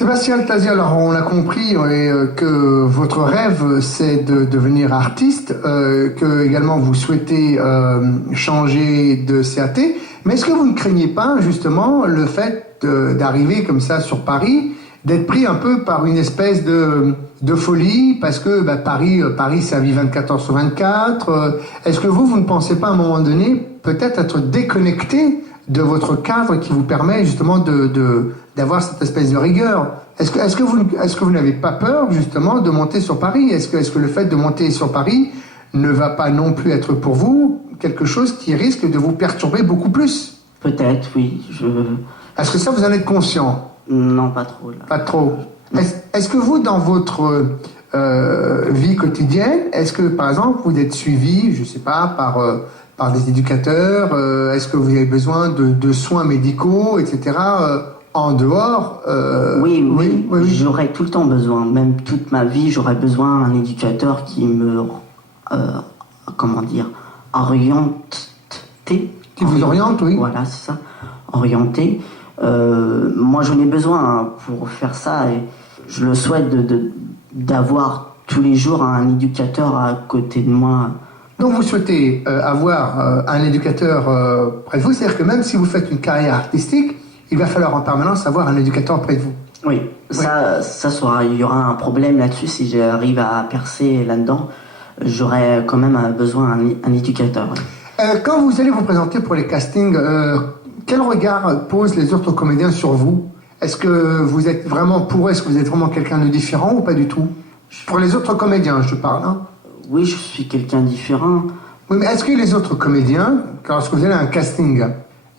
Sébastien Altazia, alors on a compris que votre rêve c'est de devenir artiste, que également vous souhaitez changer de CAT, mais est-ce que vous ne craignez pas justement le fait d'arriver comme ça sur Paris, d'être pris un peu par une espèce de folie, parce que Paris c'est à vie 24 heures sur 24, est-ce que vous ne pensez pas à un moment donné peut-être être déconnecté de votre cadre qui vous permet justement d'avoir cette espèce de rigueur? Est-ce que vous n'avez pas peur justement de monter sur Paris? Est-ce que le fait de monter sur Paris ne va pas non plus être pour vous quelque chose qui risque de vous perturber beaucoup plus? Peut-être, oui. Est-ce que ça, vous en êtes conscient? Non, pas trop. Là. Pas trop. Est-ce que vous, dans votre vie quotidienne, est-ce que par exemple vous êtes suivi, je sais pas, par des éducateurs, est-ce que vous avez besoin de soins médicaux, etc., en dehors? Oui, j'aurais tout le temps besoin, même toute ma vie, j'aurais besoin d'un éducateur qui me, oriente. Qui vous oriente, oui. Voilà, c'est ça, orienté. Moi, j'en ai besoin pour faire ça et je le souhaite d'avoir tous les jours un éducateur à côté de moi. Donc vous souhaitez avoir un éducateur près de vous, c'est-à-dire que même si vous faites une carrière artistique, il va falloir en permanence avoir un éducateur près de vous. Oui, ça sera, il y aura un problème là-dessus si j'arrive à percer là-dedans. J'aurai quand même besoin d'un éducateur. Quand vous allez vous présenter pour les castings, quel regard posent les autres comédiens sur vous? Est-ce que vous êtes vraiment pour eux? Est-ce que vous êtes vraiment quelqu'un de différent ou pas du tout? Pour les autres comédiens, je parle. Hein? Oui, je suis quelqu'un de différent. Oui, mais est-ce que les autres comédiens, lorsque vous allez à un casting,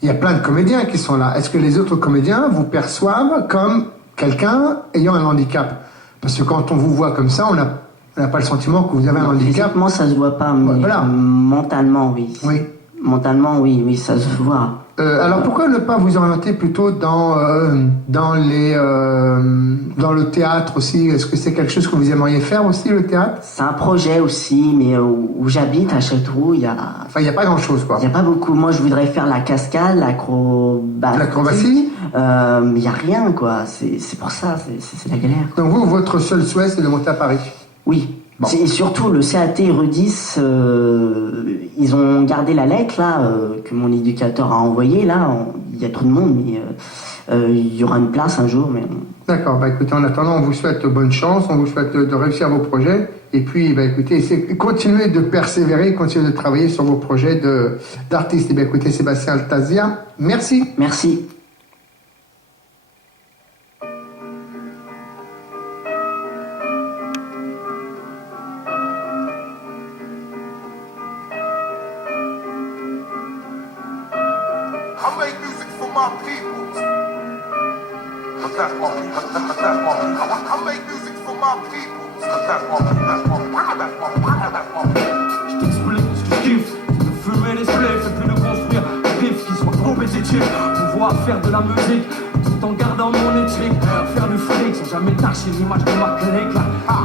il y a plein de comédiens qui sont là, est-ce que les autres comédiens vous perçoivent comme quelqu'un ayant un handicap? Parce que quand on vous voit comme ça, on n'a pas le sentiment que vous avez un handicap. Physiquement, ça se voit pas, mais voilà. Mentalement, oui. Oui. Mentalement, oui, ça se voit. Alors pourquoi ne pas vous orienter plutôt dans le théâtre aussi? Est-ce que c'est quelque chose que vous aimeriez faire aussi, le théâtre? C'est un projet aussi, mais où j'habite, à Châteauroux, il y a... Enfin, il n'y a pas grand-chose, quoi. Il n'y a pas beaucoup. Moi, je voudrais faire la cascade, l'acrobatie. Mais il n'y a rien, quoi. C'est pour ça, c'est la galère. Donc vous, votre seul souhait, c'est de monter à Paris? Oui. Bon. Et surtout, le CAT Rudis, ils ont gardé la lettre, là, que mon éducateur a envoyée, là. Il y a trop de monde, mais il y aura une place un jour, mais... D'accord, écoutez, en attendant, on vous souhaite bonne chance, on vous souhaite de réussir vos projets, et puis, écoutez, continuez de persévérer, continuez de travailler sur vos projets d'artiste. Et écoutez, Sébastien Altazia, merci. Merci. I make music for my people. But that's my people. That's my people. I make music for my people. But that's my people. That's my people. That's my people. That's my people. Je t'explique ce que je kiffe, c'est de fumer les spliffs et puis de construire un riff qui soit compétitif. Pouvoir faire de la musique tout en gardant mon éthique. Faire du fric sans jamais tâcher l'image de ma clique.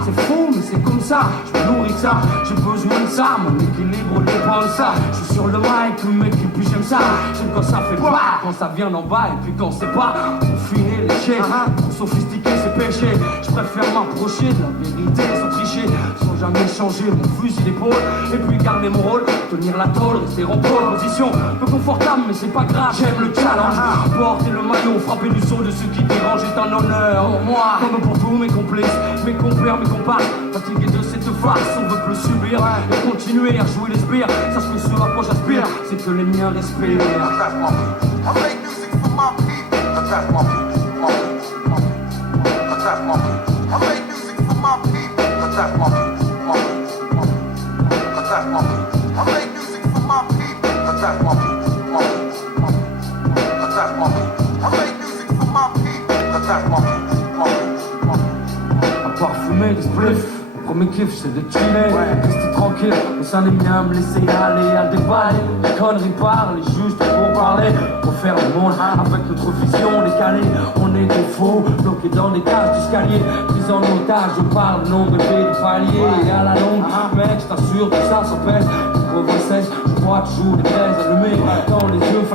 C'est fou mais c'est comme ça, je me nourris de ça. J'ai besoin de ça, mon équilibre dépend de ça. Je suis sur le mic, le mec et puis j'aime ça. J'aime quand ça fait pas, quand ça vient d'en bas et puis quand c'est pas. On finit les chèques, pour sophistiquer c'est péché. Je préfère m'approcher de la vérité sans tricher, sans jamais changer mon fusil d'épaule. Et puis garder mon rôle, tenir la tôle, rester en pole position. Peu confortable mais c'est pas grave, j'aime le challenge. Porter le maillot, frapper du saut de ceux qui dérangent est un honneur pour moi. Comme pour tous mes complices, mes compères, mes compagnes. Fatigué de cette farce, on veut plus subir et continuer à jouer les sbires. Sache que ce à quoi j'aspire, c'est que les miens respirent. That's my people. I make music for my people. But that's my people. My people. But that's my people. I make music for my people. But that's my people. My people. But that's my people. I make music for my people. But that's my people. My people. But that's my people. I make music for my people. But that's my people. My people. À part fumer des spliffs, mon premier kiff c'est de chiller, rester tranquille, au sein des miens, me laisser aller à déballer. Les conneries parlent, juste pour parler, pour faire le monde avec notre vision décalée. On est des faux, bloqués dans des cages d'escalier, pris en otage, je parle non bébé du palier. Et à la longue, mec, je t'assure que ça s'empêche, 96, je vois toujours des braises allumées dans les yeux.